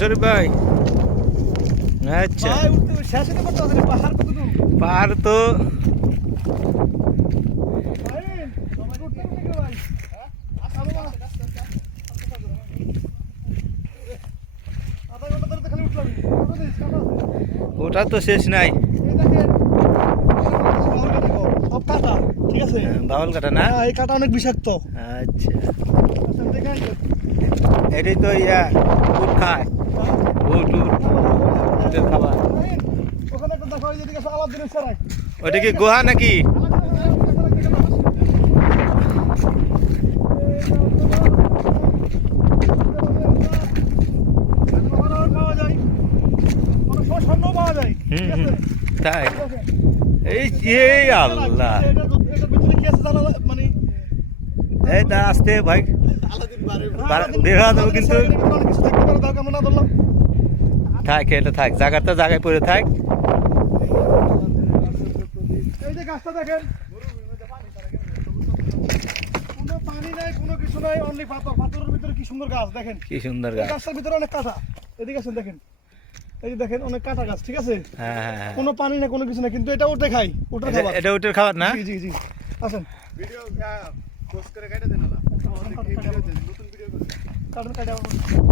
শরীফ ভাই আচ্ছা পাহাড় তো ওটা তো শেষ নাই ঠিক আছে বাউল কাটা না এই কাটা অনেক বিষাক্ত আচ্ছা এটাই তো ইয়া উট খায় উটের খাবার ওখানে একটা দেখো এদিকে আলাদিনের সেরাই ওটা কি গুহা নাকি পাওয়া যায় অনেক সময় স্বর্ণও পাওয়া যায় ঠিক আছে তাই এই আল্লাহ মানে এই তা আসতে ভাই বের হওয়া যাবে কিন্তু থাক এটা থাক জায়গাটা জায়গায় পড়ে থাক এই যে গাছটা দেখেন কোনো পানি নাই কোনো কিছু নাই অনলি পাথর পাথরের ভিতরে কি সুন্দর গাছ দেখেন কি সুন্দর এই গাছ গাছটার ভিতরে অনেক কাঁটা এদিকে আসেন দেখেন এই যে দেখেন অনেক কাঁটা গাছ ঠিক আছে হ্যাঁ হ্যাঁ কোনো পানি নাই কোনো কিছু নাই কিন্তু এটা উঠে খাই উঠে খাবার এটা উটের খাবার না জি জি জি আসেন ভিডিও পোস্ট করে কাটে দেন না নতুন ভিডিও কাটুন কাটা